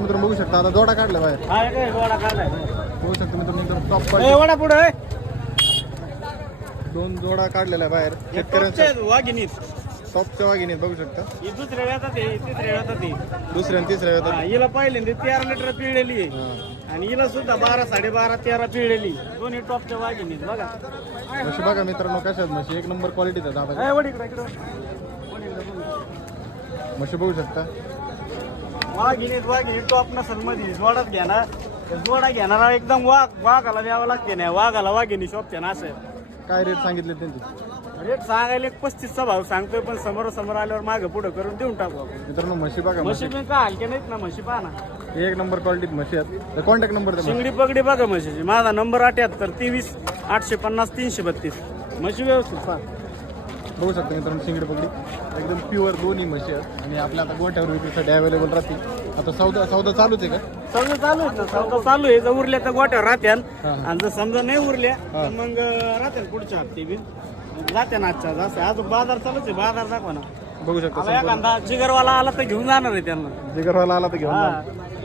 मित्रांनो बघू शकता आता जोडा काढला बाहेर. हा काय गोडा काढलाय बघू शकता मित्रांनो एकदम टॉप ए क्वालिटी वडा पुढे दोन जोडा काढलेला आहे बाहेर टॉपचे शेतकऱ्यांचा. वाघिनीत टॉपच्या वाघिणीत बघू शकता. ही दुसऱ्या वेळात आहे तिसऱ्या वेळात आहे. दुसऱ्या आणि तिसऱ्या हा, हिला पहिल्यांदा 13 लिटर पिळलेली आहे हा. आणि हिला सुद्धा 12, 12.5, 13 पिळलेली. दोन्ही टॉपच्या वाघिनीत बघा. म्हशी बघा मित्रांनो कशा आहेत म्हशी एक नंबर क्वालिटीचा दादा. ए वड इकडे इकडे म्हशी बघू शकता. वाघिनीत टॉप नसल मध्ये जोडाच घेणार जोडा घेणारा एकदम वाघाला द्यावं लागते नाही. वाघाला वाघिनी शॉपच्या ना असं काय रेट सांगितले त्यांचे? रेट सांगायला 35चा भाव सांगतोय पण समोर आल्यावर मागं पुढं करून देऊन टाकू आपण. मित्रांनो म्हशी बघा. म्हशी पण का हलके नाहीत ना म्हशी पहा ना. एक नंबर क्वालिटीत म्हशी आहेत. कॉन्टॅक्ट नंबर द्या. शिंगडी पगडी बघा म्हशीची. माझा नंबर 78 23 850 332. म्हशी व्यवस्थित पहा. बघू शकता मित्रांनो शिंगडी पगडी एकदम प्युअर दोन्ही म्हशी आहेत आणि आपल्या आता गोठ्यावर विक्रीसाठी अवेलेबल राहतील. आता सौदा चालूच आहे का? सौदा चालू आहे ना. सौदा चालू आहे. जर उरल्या तर गोट्यावर राहत्यान हा. आणि जर समजा नाही उरल्या तर मग राहत्यान पुढच्या हप्ते बी जाते ना. आजच्या जास्त आज बाजार चालूच आहे. बाजार दाखवा ना. बघू शकता. आता एखादा जिगरवाला आला तर घेऊन जाणार आहे त्यांना. जिगरवाला आला तर घेऊन हा. जा.